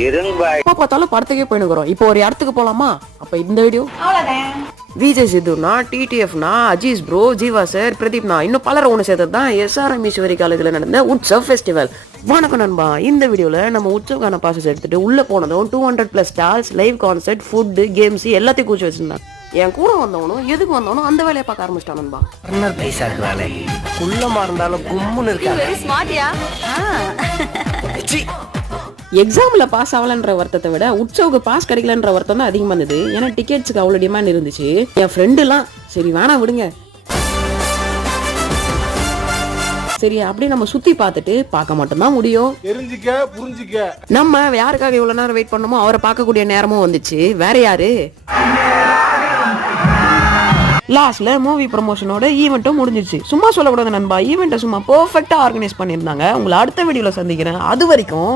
எப்ப பார்த்தாலும் படத்துக்கே போயினுக்கிறோம். இப்போ ஒரு இடத்துக்கு போலாமா? அப்ப இந்த வீடியோ விஜய் சித்துனா, டிடிஎஃப்னா, அஜீஸ் ப்ரோ, ஜீவா சார், பிரதீப்னா, இன்னும் பலர் ஒன்று சேர்த்தது தான் எஸ்ஆர்எம் ஈஸ்வரி காலேஜில் நடந்த உற்சவ் ஃபெஸ்டிவல். வணக்கம் நண்பா. இந்த வீடியோவில் நம்ம உற்சவ்கான பாசஸ் எடுத்துட்டு உள்ள போனதும் 200+ stalls, live concert, food, games எல்லாத்தையும் கூச்சி வச்சிருந்தாங்க. என் கூட வந்தவனும் எதுக்கு வந்தவனும் அந்த வேலையை பார்க்க ஆரம்பிச்சிட்டான் நண்பா. பைசா இருக்கிறாளே குள்ளமா இருந்தாலும் கும்முன்னு இருக்காங்க. எக்ஸாம்ல பாஸ் ஆகலன்ற வருத்தத்தை விட உற்சவுக்கு பாஸ் கிடைக்கலன்ற வருத்தம் தான் அதிகமா இருந்தது. ஏன்னா டிக்கெட்ஸுக்கு அவ்வளவு டிமாண்ட் இருந்துச்சு. என் ஃப்ரெண்டு எல்லாம் சரி வேணா விடுங்க, சரி அப்படியே நம்ம சுத்தி பார்த்துட்டு பார்க்க மட்டும்தான் முடியும். தெரிஞ்சுக்க புரிஞ்சுக்க நம்ம யாருக்காக இவ்வளவு நேரம் வெயிட் பண்ணோமோ அவரை பார்க்கக்கூடிய நேரமும் வந்துச்சு. வேற யாரு? லாஸ்ட்ல மூவி ப்ரமோஷனோட ஈவெண்ட்டும் முடிஞ்சிருச்சு. சும்மா சொல்லக்கூடாது நண்பா, ஈவெண்ட்டை சும்மா பெர்ஃபெக்ட்டா ஆர்கனைஸ் பண்ணியிருந்தாங்க. உங்களை அடுத்த வீடியோல சந்திக்கிறேன். அது வரைக்கும்